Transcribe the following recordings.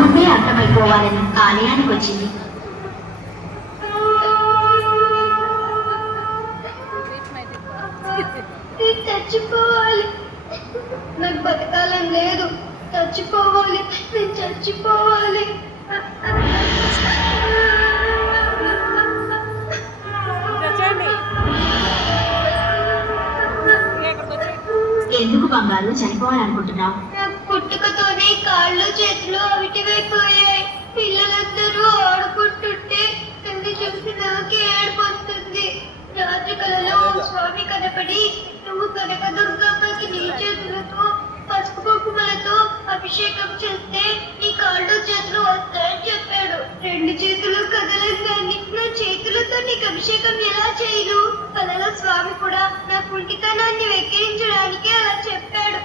ముందే అర్థమైపోవాలని ఆలయానికి వచ్చింది. చచ్చిపోవాలి, నాకు బతకాలని లేదు, చచ్చిపోవాలి, నేను చచ్చిపోవాలి. ఎందుకు బంగారు చనిపోవాలనుకుంటున్నావు? నాకు పుట్టుకతోనే కాళ్ళు చేతులు అవిటివైపోయాయి. పిల్లలందరూ ఆడుకుంటుంటే నన్ను చూసి నాకే ఏడుపొస్తుంది. రాత్రి కలలో స్వామి కనపడి, నువ్వు కనక దుర్గమ్మకి నీ చేతులతో పసుపు కుంకుమలతో అభిషేకం చేస్తే నీ కాళ్ళు చేతులు వస్తాయని చెప్పాడు. రెండు చేతులు కదలంగాని నా చేతులతో నీకు అభిషేకం ఎలా చేయను? కలలో స్వామి కూడా నా కుంటితనాన్ని వెక్కిరించడానికి అలా చెప్పాడు.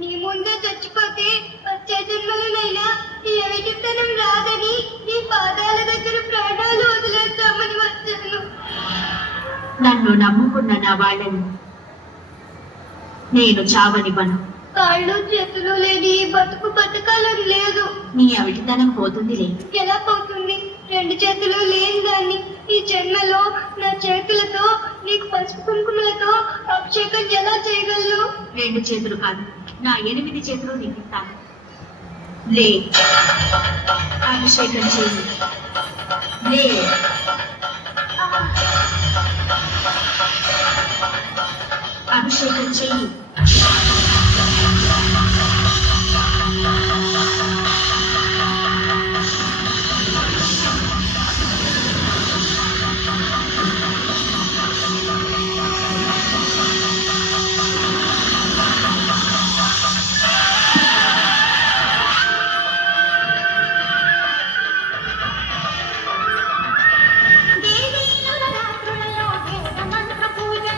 నీ ముందే చచ్చిపోతే వచ్చే జన్మలనైనా నీ అవిటితనం రాదని నీ పాదాల దగ్గర ప్రాణాలు వదిలేద్దామని వచ్చాను. నన్ను నమ్ముకున్న నా వాళ్ళని నేను చావనివ్వను. కాళ్ళు చేతులు లేని బతుకు బతకాలని లేదు. నీ అవిటితనం పోతుందిలే. ఎలా పోతుంది? రెండు చేతులు లేని దాన్ని ఈ జన్మలో నా చేతులతో నీకు పసుపు కుంకుమలతో అభిషేకం ఎలా చేయగలను? రెండు చేతులు కాదు, నా 8 చేతులు నీకు ఇస్తాను. లే, అభిషేకం చేయి. లే. అభిషేకం చెయ్యి.